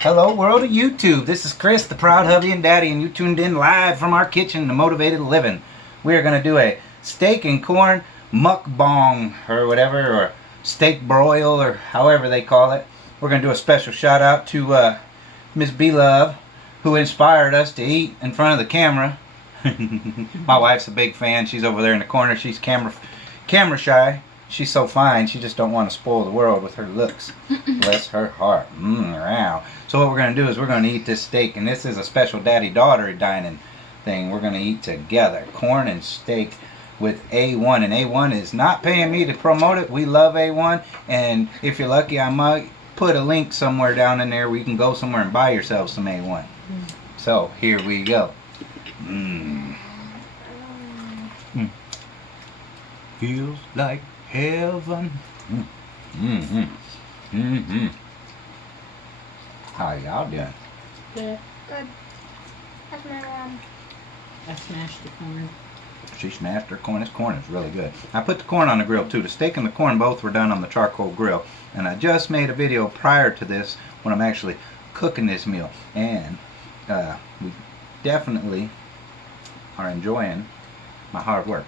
Hello world of YouTube. This is Chris, the proud hubby and daddy, and you tuned in live from our kitchen to Motivated Living. We are going to do a steak and corn mukbang or whatever, or steak broil or however they call it. We're going to do a special shout out to Miss B-Love, who inspired us to eat in front of the camera. My wife's a big fan. She's over there in the corner. She's camera shy. She's so fine, she just don't want to spoil the world with her looks. Bless her heart. Wow. So what we're going to do is we're going to eat this steak, and this is a special daddy-daughter dining thing. We're going to eat together corn and steak with A1, and A1 is not paying me to promote it. We love A1, and if you're lucky, I might put a link somewhere down in there where you can go somewhere and buy yourself some A1. So here we go. Feels like heaven. How y'all doing? Good. Good. That's my mom. I smashed the corn. She smashed her corn. This corn is really good. I put the corn on the grill too. The steak and the corn both were done on the charcoal grill. And I just made a video prior to this when I'm actually cooking this meal. And we definitely are enjoying my hard work.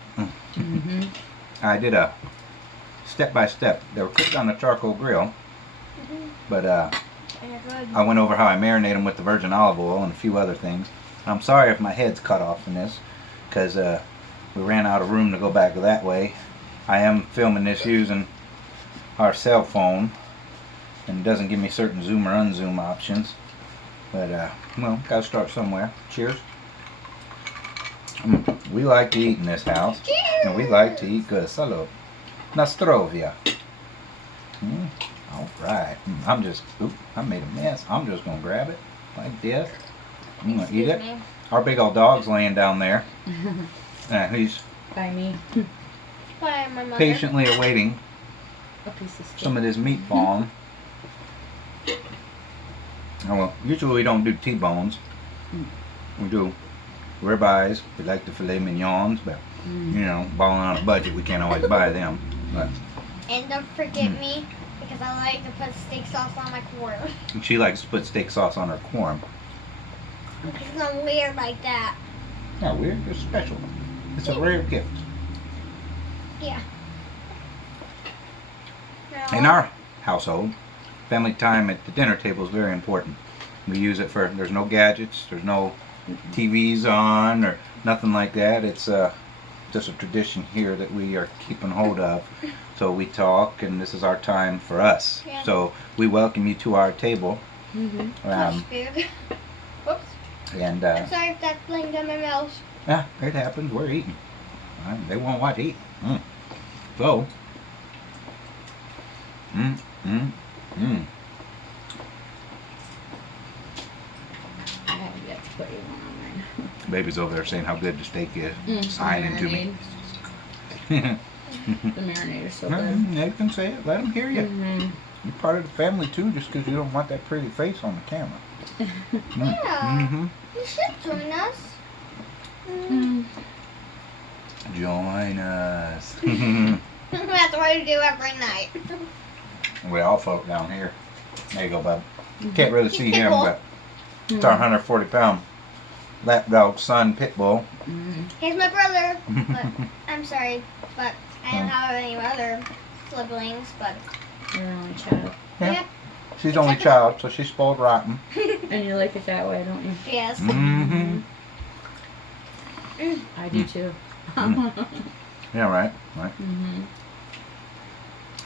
I did a step-by-step. They were cooked on the charcoal grill, but I went over how I marinate them with the virgin olive oil and a few other things. I'm sorry if my head's cut off in this, because we ran out of room to go back that way. I am filming this using our cell phone, and it doesn't give me certain zoom or unzoom options. But, well, gotta start somewhere. Cheers. We like to eat in this house, and we like to eat good. Salud. Nastrovia. All right. I made a mess. I'm just going to grab it like this. I'm going to eat it. Our big old dog's laying down there. He's By me. By my mother. patiently awaiting A piece of steak. some of this meat falling. Oh, well, usually we don't do T-bones. We do ribeyes. We like the filet mignons, but you know, balling on a budget, we can't always buy them. But And don't forget me, because I like to put steak sauce on my corn. she likes to put steak sauce on her corn. Because I'm weird like that. Not weird, it's special. It's a rare gift. Yeah. In our household, family time at the dinner table is very important. We use it for, there's no gadgets, there's no TVs on or nothing like that. It's just a tradition here that we are keeping hold of. So we talk, and this is our time for us. Yeah. So we welcome you to our table. Much food. Whoops. And I'm sorry if that's blamed on my mouth. yeah, it happens. We're eating. They won't watch eat. So, I haven't yet to put it on mine. Baby's over there saying how good the steak is, signing to me. The marinade is so good. Yeah, you can say it. Let them hear you. You're part of the family too, just because you don't want that pretty face on the camera. Yeah. You should join us. Join us. That's what I do every night. We all folk down here. There you go, bub. Can't really see him, Pitbull. but it's our 140-pound lapdog son, Pitbull. Here's my brother. But I'm sorry, but I don't have any other siblings, but You're only child. Yeah. She's only child, so she's spoiled rotten. And you like it that way, don't you? yes. I do too. Yeah, right.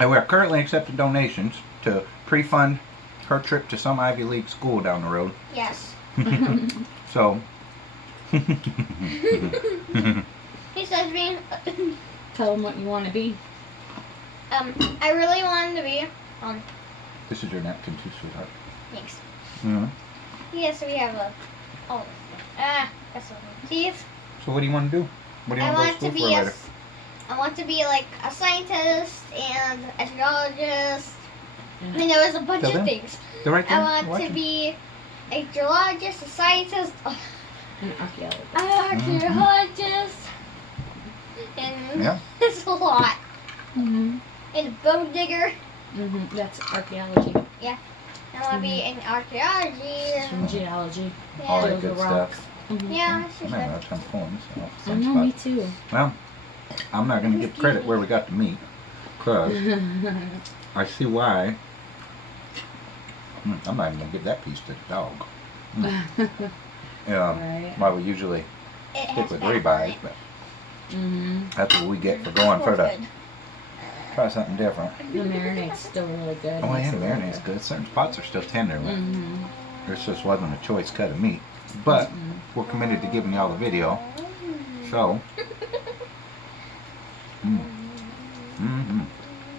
And we are currently accepting donations to pre-fund her trip to some Ivy League school down the road. Yes. So. He says me. Tell them what you want to be. I really wanted to be. This is your napkin too, sweetheart. Thanks. Mm-hmm. Yes, we have a. Oh. That's what. See? So what do you want to do? What do you I want to go want to to school be for a. later? I want to be like a scientist and a geologist. I mean, there was a bunch Tell of them. things. They're right there. I want to be a geologist, a scientist, An archaeologist. an archaeologist, and Yeah. it's a lot. And a bone digger. That's archaeology. Yeah. I want to be in archaeology. Some geology. All Yeah. that good the rocks. stuff. Mhm. Yeah, that's just Man, it. that's kind of pulling this off. I Some know, me spots. too. Well, I'm not going to give credit where we got the meat, because I see why. I'm not even going to give that piece to the dog. Right. Why we usually It stick has with fat on ribeyes, it. but Mm-hmm. that's what we get for going for the try something different. The marinade's still really good. Oh yeah, Makes it really marinade's good. Certain spots are still tender. But Mm-hmm. this just wasn't a choice cut of meat. But we're committed to giving y'all the video. So,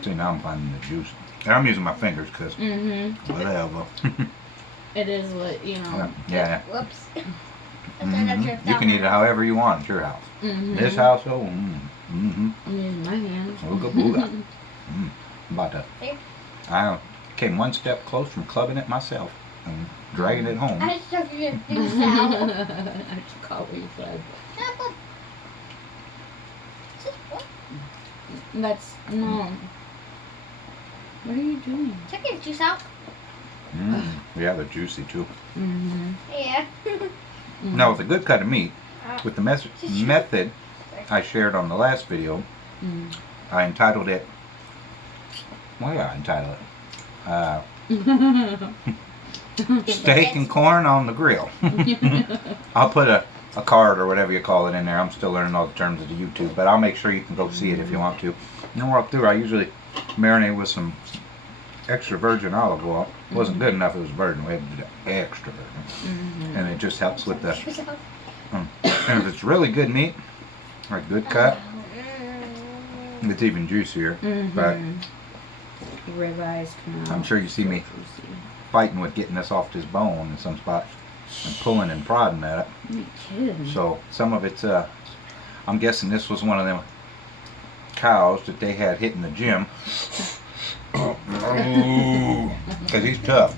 see, now I'm finding the juice. And I'm using my fingers because Mm-hmm. whatever. It is what, you know. Yeah. Whoops. You can eat it however you want at your house. Mm-hmm. This household, I'm using my hands. Ooga booga. I'm about to. See? I came one step close from clubbing it myself and dragging it home. I just took your juice out. I forgot what you said. That's no. What are you doing? Took your juice out. Yeah, they're juicy too. Mm-hmm. Yeah. Now, with a good cut of meat, with the method I shared on the last video, I entitled it. What did I entitle it? Steak and corn on the grill. I'll put a card or whatever you call it in there. I'm still learning all the terms of the YouTube, but I'll make sure you can go see it if you want to. And then we're up through. I usually marinate with some extra virgin olive oil. It wasn't good enough. It was virgin. We had to do the extra virgin, and it just helps with the. And if it's really good meat, like good cut, it's even juicier. But Ribeyes come out. I'm sure you see me juicy. fighting with getting this off this bone in some spots and pulling and prodding at it. You kidding? So some of it's I'm guessing this was one of them cows that they had hitting the gym. Because he's tough.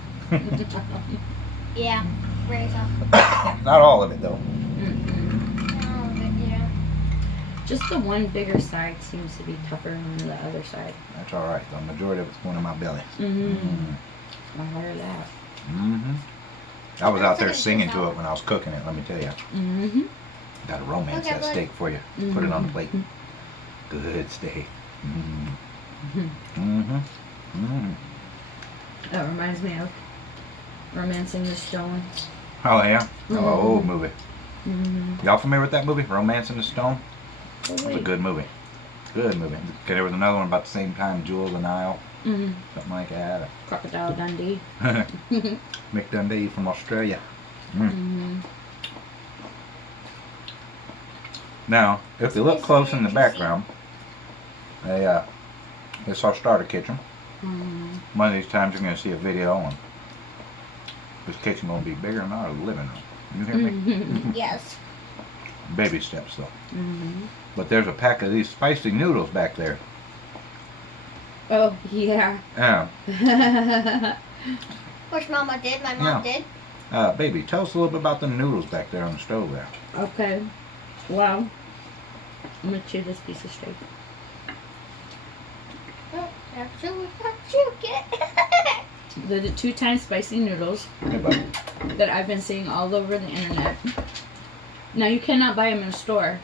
Yeah. Very tough. Not all of it though. Oh, but yeah. Just the one bigger side seems to be tougher than the other side. That's all right. The majority of it's going in my belly. I heard that. I was out there singing to it when I was cooking it. Let me tell you. Got to romance Okay, that bud. steak for you. Put it on the plate. Good steak. That reminds me of Romancing the Stone. Oh yeah. Oh, old movie. Mm-hmm. Y'all familiar with that movie, Romance in the Stone? Oh, It was a good movie. Good movie. Okay, there was another one about the same time, Jewel of the Nile, something like that. Crocodile Dundee. Mick Dundee from Australia. Now, if you look close in the background, it's our starter kitchen. One of these times you're going to see a video on this kitchen will be bigger than our living room. You hear me? Yes. Baby steps though. But there's a pack of these spicy noodles back there. Oh, yeah. Yeah. Which Mama did. My mom did. Baby, tell us a little bit about the noodles back there on the stove there. Okay. Well, I'm going to chew this piece of steak. Oh, that's you get. They're the 2-time spicy noodles Hey, buddy. that I've been seeing all over the internet. Now, you cannot buy them in a store.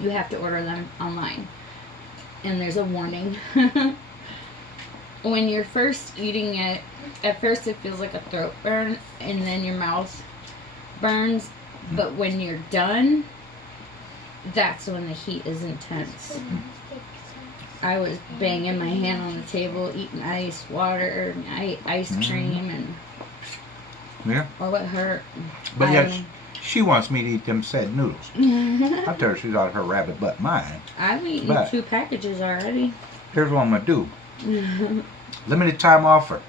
You have to order them online. And there's a warning. When you're first eating it, at first it feels like a throat burn, and then your mouth burns. But when you're done, that's when the heat is intense. I was banging my hand on the table, eating ice water, ice cream, and Yeah. oh, it hurt. But yes, she wants me to eat them said noodles. I tell her she's out of her rabbit butt mind. I've eaten But 2 packages already. here's what I'm going to do. Limited time offer.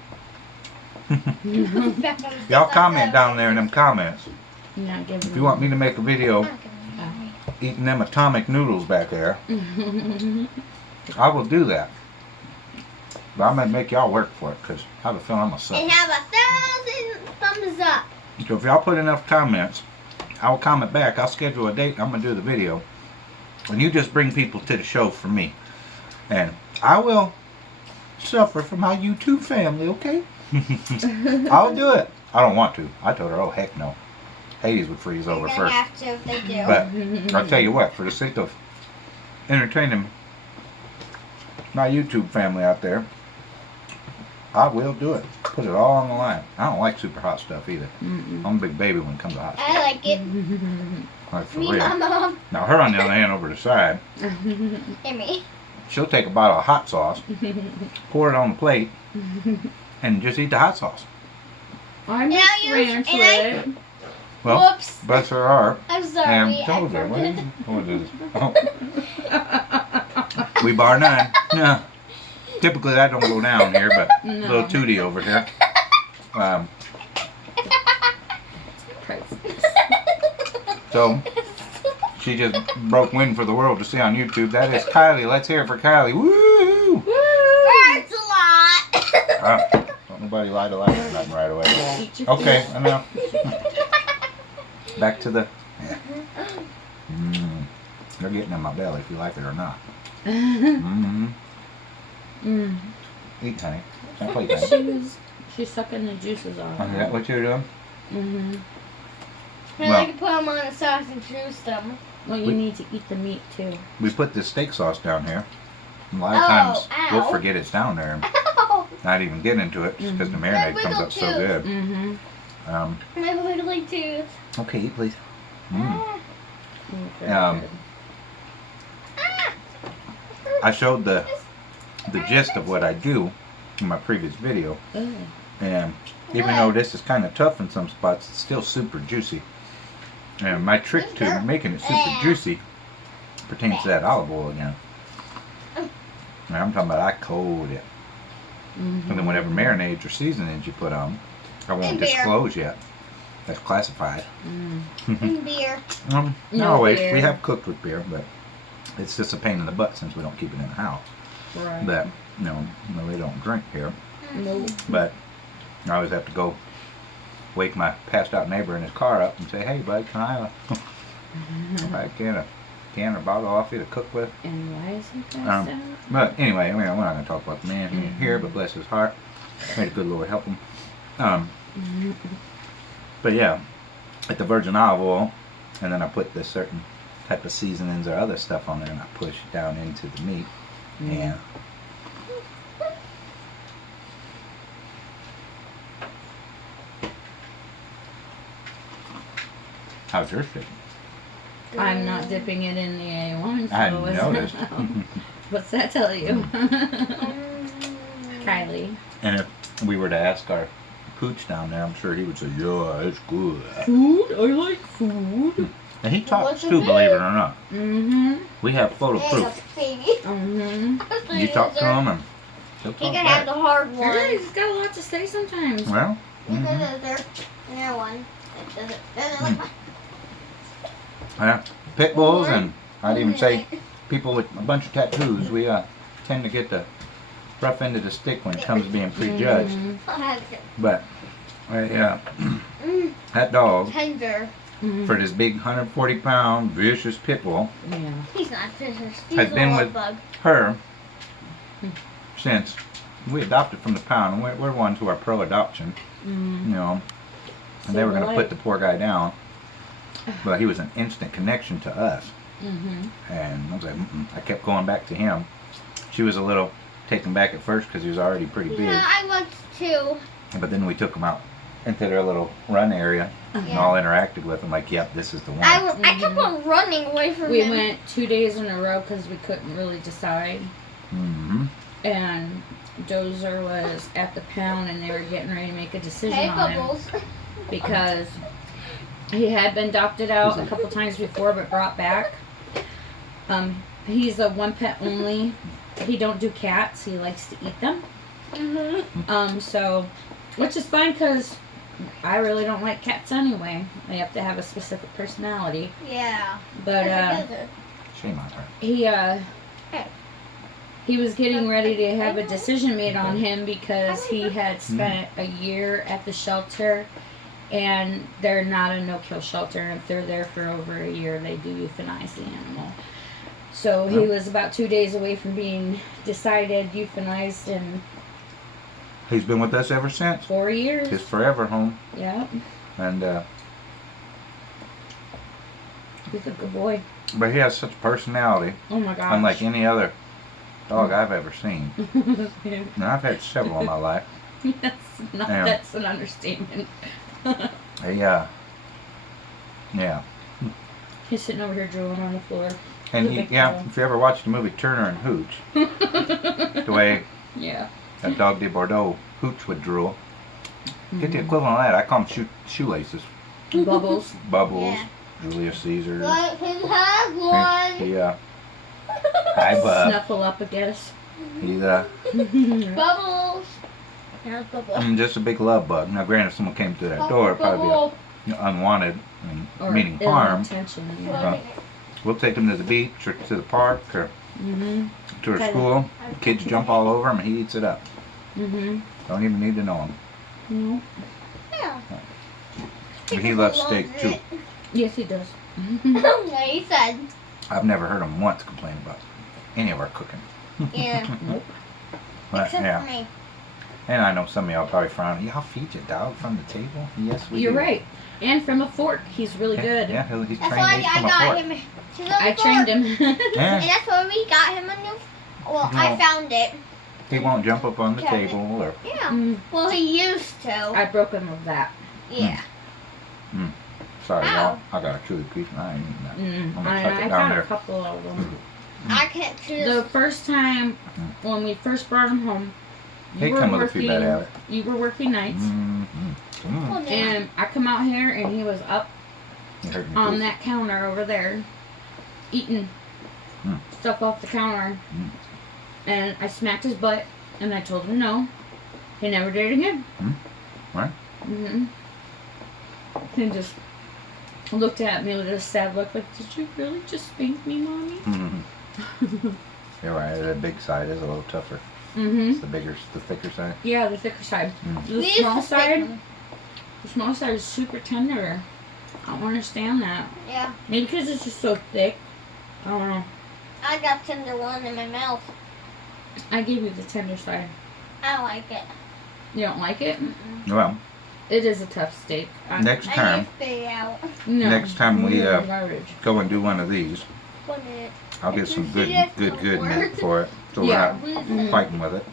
Y'all comment down there in them comments. Not giving If you want me to make a video eating them atomic noodles back there, I will do that. But I'm going to make y'all work for it because I have a feeling I'm a sucker. And have 1,000 thumbs up. So if y'all put enough comments, I will comment back. I'll schedule a date. I'm going to do the video. And you just bring people to the show for me. And I will suffer for my YouTube family, okay? I'll do it. I don't want to. I told her, oh heck no. Hades would freeze over They're first. gonna have to if they do. But I'll tell you what, for the sake of entertaining my YouTube family out there, I will do it. Put it all on the line. I don't like super hot stuff either. I'm a big baby when it comes to hot stuff. I like it. Like for Me, real. my mom, Now her on the other hand over the side, and me. she'll take a bottle of hot sauce, pour it on the plate, and just eat the hot sauce. I mix ranch with it. Well, Whoops. bless her heart. I'm sorry. And I Dozer, what is this? Oh, we bar none. No. Typically that don't go down here, but No. little Tootie over here. So she just broke wind for the world to see on YouTube. That is Kylie. Let's hear it for Kylie. Woo! Hurts a lot. Don't nobody lie to nothing right away. Okay, enough. Back to the. They're getting in my belly if you like it or not. Eat, honey. Can't play, honey. She's sucking the juices off. Is that what you're doing? I like to put them on the sauce and juice them. Well, you need to eat the meat too. We put this steak sauce down here. A lot Oh, of times we'll ow. forget it's down there and Ow! not even get into it just because the marinade comes up so good. My wiggly tooth. Okay, eat please. Ah. I showed the gist of what I do in my previous video, and even though this is kind of tough in some spots, it's still super juicy. And my trick to making it super juicy pertains to that olive oil again. And I'm talking about I cold it. And then whatever marinades or seasonings you put on, I won't And beer. disclose yet. That's classified. And beer. Not No always. beer. We have cooked with beer, but it's just a pain in the butt since we don't keep it in the house. Right. But, we don't drink here. Nope. But I always have to go wake my passed out neighbor in his car up and say, hey, bud, can I buy a can or bottle off you to cook with? And why is he passed out? But anyway, we're not going to talk about the man here, but bless his heart. May the good Lord help him. But yeah, at the virgin olive oil, and then I put this certain type of seasonings or other stuff on there, and I push it down into the meat. And how's your steak? I'm not dipping it in the A1. So I it's- noticed. What's that tell you? Kylie. And if we were to ask our pooch down there, I'm sure he would say, yeah, it's good. Food? I like food. And he talks What's too, his believe it name? or not. We have photo There you go, proof. baby. You talk to him and he'll He talk can have the back. hard Yeah, one. he's got a lot to say sometimes. Well, There one. Doesn't look like yeah, pit bulls and I'd even say people with a bunch of tattoos, we tend to get the rough end of the stick when it comes to being prejudged. But that dog, Tender. for this big 140-pound vicious pit bull, He's not vicious. He's has a been love with bug. her since we adopted from the pound, and we're ones who are pro-adoption, and they were going to put the poor guy down, but he was an instant connection to us, and I was like, I kept going back to him. She was a little taken back at first because he was already pretty big, Yeah, I was too. but then we took him out into their little run area and all interacted with him like, yep, this is the one. I kept on running away from We him. went 2 days in a row because we couldn't really decide. And Dozer was at the pound and they were getting ready to make a decision Hey, on him Bubbles. because he had been adopted out a couple times before but brought back. He's a one pet only. He don't do cats. He likes to eat them. So, which is fine because I really don't like cats anyway. They have to have a specific personality. Yeah. But Shame on her. he was getting ready to have a decision made on him because he had spent a year at the shelter, and they're not a no-kill shelter. And if they're there for over a year, they do euthanize the animal. So he was about 2 days away from being decided, euthanized, and He's been with us ever since. 4 years. His forever home. Yeah. And He's a good boy. but he has such personality, Oh my gosh. unlike any other dog I've ever seen. Yeah. And I've had several in my life. Yeah. That's an understatement. Yeah. He's sitting over here drooling on the floor. And The he, big yeah, dog. if you ever watched the movie Turner and Hooch, the way Yeah. that dog de Bordeaux, Hooch would drool. Get the Mhm. equivalent of that. I call them shoelaces. Bubbles. Bubbles, Yeah. Julius Caesar. But he has one. Yeah. Hi, Bub. Snuffle up, I guess. He's Bubbles. Here's Bubbles. just a big love bug. Now, granted, if someone came through that door, it'd probably be unwanted and Or meaning ill harm. intention, yeah. Uh, We'll take them to the beach or to the park or Mhm. to her Okay. school. Kids jump all over him and he eats it up. Mhm. Don't even need to know him. No. Yeah. But he loves steak too. Yes, he does. Yeah, he said. I've never heard him once complain about any of our cooking. Yeah. Nope. But, Except yeah. for me. And I know some of y'all probably frown. Y'all feed your dog from the table? Yes, we You're do. right. And from a fork, he's really good. Yeah, he's That's trained why to eat I from a got fork. him. She's on I the trained floor. him. Yeah. And that's why we got him a new. Well, I No. found it. He won't jump up on the Kevin. table or. Yeah. Mm, Well, he used to. I broke him of that. Yeah. Sorry, Ow. y'all. I got a chewy piece and I ain't eating that. Mm, I'm gonna I tuck it down got there. a couple of them. I can't do The this. first time when we first brought him home, He come with a few bad habits. You were working nights, Oh, no. and I come out here and he was up You hurt me on too. that counter over there, eating Mm. stuff off the counter, and I smacked his butt, and I told him no. He never did it again. Right. Mm-hmm. He just looked at me with a sad look, like, "Did you really just spank me, mommy?" You're right. The big side is a little tougher. Mm-hmm. It's the thicker side. Yeah, the thicker side. Mm. The We used small to stick side. them. The small side is super tender. I don't understand that. Yeah. Maybe because it's just so thick. I don't know. I got tender one in my mouth. I gave you the tender side. I don't like it. You don't like it? Well, It is a tough steak. next I time, need to spit it out. No. next time we Garbage. go and do one of these, 1 minute. I'll get some good Yes, meat Lord. for it. So we're Yeah. not fighting with it.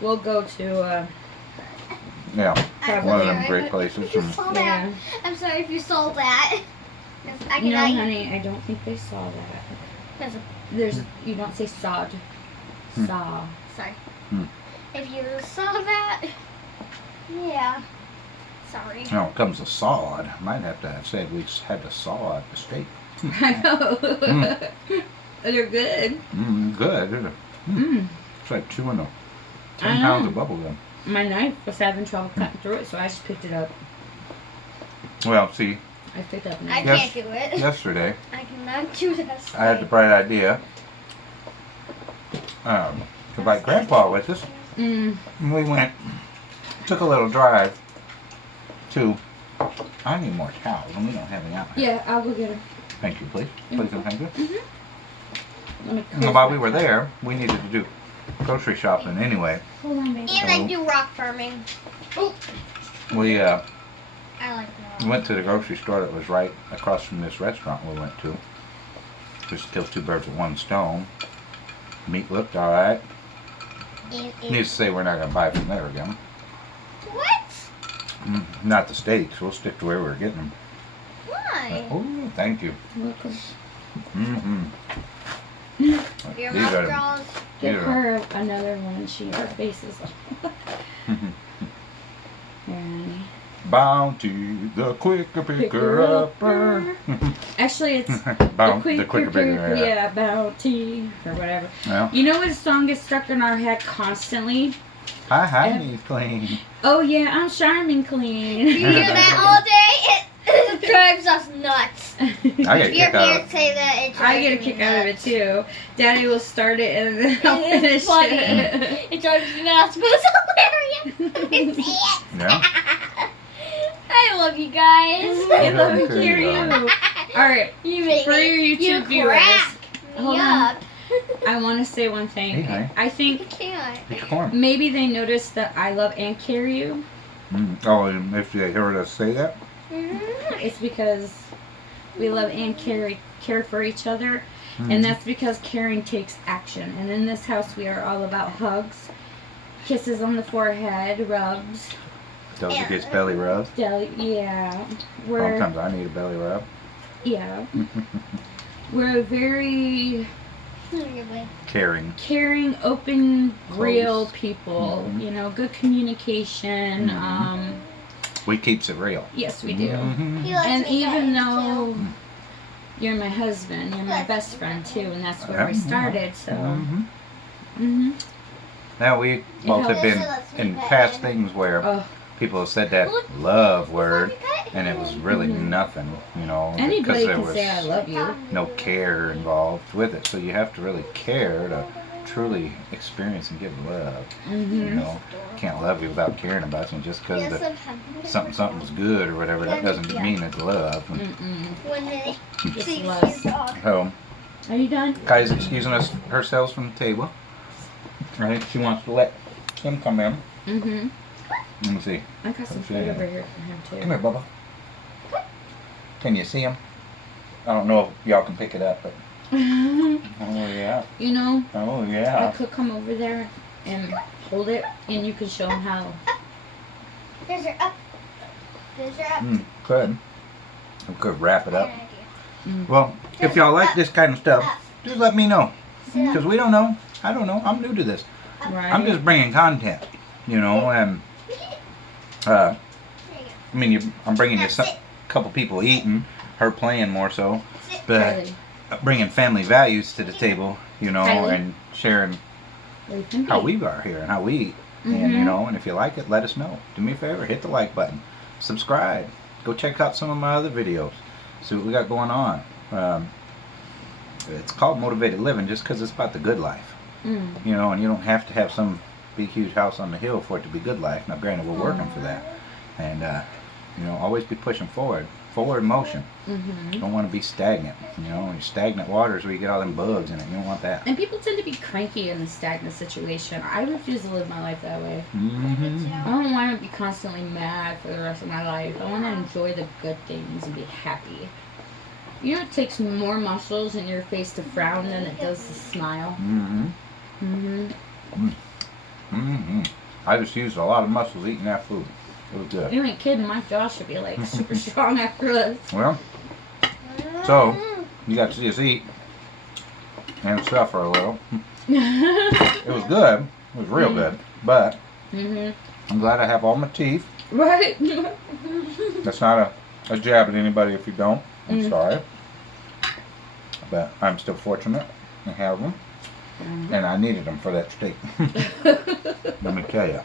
We'll go to, Yeah, I'm one of sorry, them great but places. if you And, saw yeah. that, I'm sorry if you saw that. 'Cause I No, can honey, I don't think they saw that. 'cause- You don't say sawed. Hmm. Saw. Sorry. Hmm. If you saw that, yeah. Sorry. when it comes to sawed, might have to have said we had to saw at the steak. I know. They're good. Good. Isn't it? It's like chewing 10 I pounds know. of bubble gum. My knife was having trouble cutting through it, so I just picked it up. Well, see, I picked up a I knife. Yes. can't do it. yesterday I cannot do this. I had the bright idea to invite Grandpa with us. Mm. And we took a little drive to, I need more towels and we don't have any out here. Yeah, I'll go get her. Thank you, please. Please and thank you. Let me And while we were there, we needed to do grocery shopping anyway. Hold on, baby. And I do rock farming. Oh, We I like that. went to the grocery store that was right across from this restaurant we went to. Just kills two birds with one stone. Meat looked alright. Needless to say, we're not going to buy from there again. What? Not the steaks. We'll stick to where we were getting them. Why? Oh, thank you. Welcome. Mm-hmm. Your These mouth are- draws. Give Yeah. her another one. Her face is and Bounty, the quicker picker upper. Actually, it's The quicker picker, yeah. yeah, bounty or whatever. Yeah. You know what song gets stuck in our head constantly? Hi, he's clean. Oh yeah, I'm charming clean. You hear that all day? It drives us nuts. I get a If your kick out parents of say that, it drives I get a me kick out of it nuts. too. Daddy will start it and then I'll And finish it's funny. it. It drives me nuts, but it's hilarious. Say it. Yeah. I love you guys. I love to Okay, hear you. darling. Alright, You make for me, your YouTube you viewers, crack me hold on. up. I want to say one thing. Hey, honey. I think I can't. Eat your corn. Maybe they noticed that I love and care you. Oh, and if they heard us say that? It's because we love and care for each other. And that's because caring takes action. And in this house, we are all about hugs, kisses on the forehead, rubs. Dozer gets belly rubs. Yeah. We're, Sometimes I need a belly rub. yeah. We're very Caring, open, Close. real people. Mhm. You know, good communication. Mhm. We keeps it real. Yes, we do. Mhm. And even though you're my husband, you're my best friend too, and that's where we started. So, Now we both have been in past things where people have said that love word, and it was really nothing, you know, anybody because there can was say I love you. no care involved with it. So you have to really care to truly experience and give love. You know, can't love you without caring about you. Just because something was good or whatever, that doesn't mean it's love. It's love. So, Are you done? Kai's excusing herself from the table. I think she wants to let him come in. Let me see. I got some food over here for him too. Come here, Bubba. Can you see him? I don't know if y'all can pick it up, but oh yeah. You know, Oh I yeah. could come over there and hold it, and you can show him how. Those are up. Could. We could wrap it up. Well, if y'all like this kind of stuff, just let me know. Because we don't know. I don't know. I'm new to this. Right. I'm just bringing content, you know, and I mean, I'm bringing you a couple people eating, her playing more so, but bringing family values to the table, you know, and sharing how we are here and how we eat. And, you know, and if you like it, let us know. Do me a favor, hit the like button, subscribe, go check out some of my other videos, see what we got going on. It's called Motivated Living just because it's about the good life. You know, and you don't have to have some big huge house on the hill for it to be good life. Now granted, we're working for that, and you know, always be pushing forward motion. You don't want to be stagnant. You know, stagnant water is where you get all them bugs in it. You don't want that. And people tend to be cranky in a stagnant situation. I refuse to live my life that way. I don't want to be constantly mad for the rest of my life. I want to enjoy the good things and be happy. You know, it takes more muscles in your face to frown than it does to smile. I just used a lot of muscles eating that food. It was good. You ain't kidding. My jaw should be like super strong after this. Well, so you got to see us eat and suffer a little. It was good. It was real good. But I'm glad I have all my teeth. Right. That's not a jab at anybody if you don't. I'm sorry. But I'm still fortunate to have them. And I needed them for that steak. Let me tell you.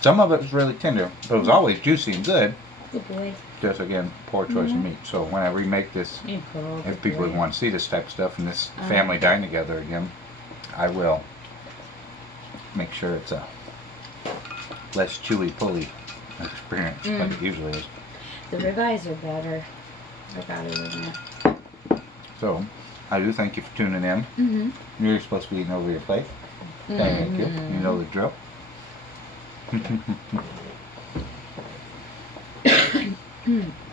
Some of it was really tender, but it was always juicy and good. Good boy. Just again, poor choice of meat. So when I remake this, if people would want to see this type of stuff and this family dine together again, I will make sure it's a less chewy pulley experience like it usually is. The ribeyes are better. They're better than that. So I do thank you for tuning in. You're supposed to be eating over your plate. Thank you. You know the drill.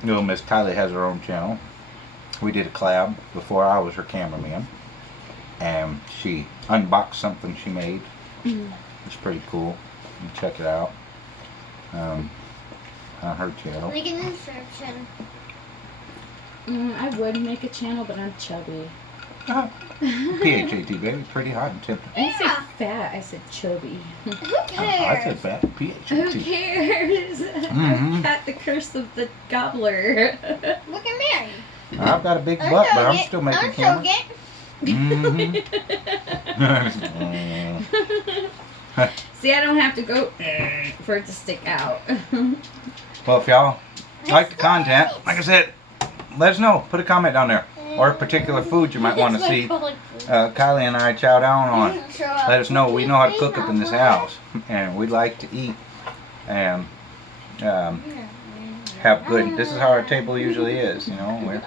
Little Miss Kylie has her own channel. We did a collab before I was her cameraman, and she unboxed something she made. It's pretty cool. You can check it out on her channel. Link in the description. I would make a channel, but I'm chubby. PHAT, baby. Pretty hot and tempting. I didn't say fat, I said chubby. Who I cares? said fat. PHAT. Who cares? I've got the curse of the gobbler. Look at me. I've got a big butt, but I'm still making cameras. See, I don't have to go for it to stick out. Well, if y'all like the content, like I said, let us know. Put a comment down there. Or particular food you might want to see Kylie and I chow down on. Let us know. We know how to cook up in this house. And we like to eat. And have good. This is how our table usually is, you know. We're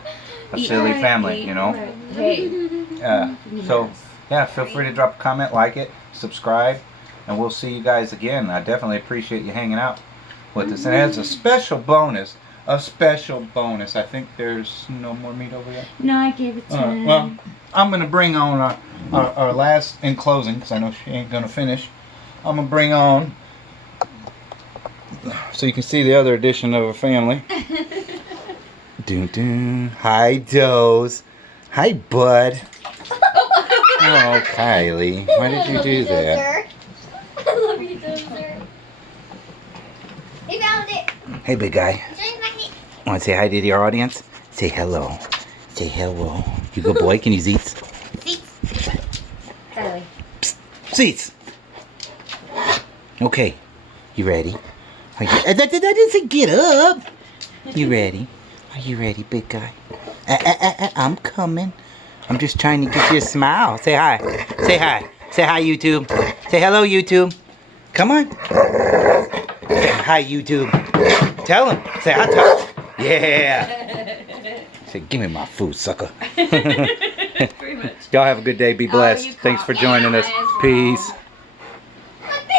a silly family, you know. Hey. So, Yeah, feel free to drop a comment, like it, subscribe, and we'll see you guys again. I definitely appreciate you hanging out with us. And as a special bonus, I think there's no more meat over there. No, I gave it to him. Well, I'm going to bring on our last, in closing, because I know she ain't going to finish. I'm going to bring on, so you can see the other edition of our family. Dun. Hi, Doze. Hi, bud. Oh, Kylie. Why did you do that? I love you, Dozer. He found it. Hey, big guy. Want to say hi to your audience? Say hello. Say hello. You good boy? Can you eat? Kylie. Seats. Okay. You ready? Are you, that didn't say get up. You ready? Are you ready, big guy? I'm coming. I'm just trying to get you a smile. Say hi. Say hi. Say hi, YouTube. Say hello, YouTube. Come on. Say hi, YouTube. Tell him. Say hi, Tom. Yeah. Say, give me my food, sucker. Pretty much. Y'all have a good day. Be blessed. Thanks for joining us. Peace.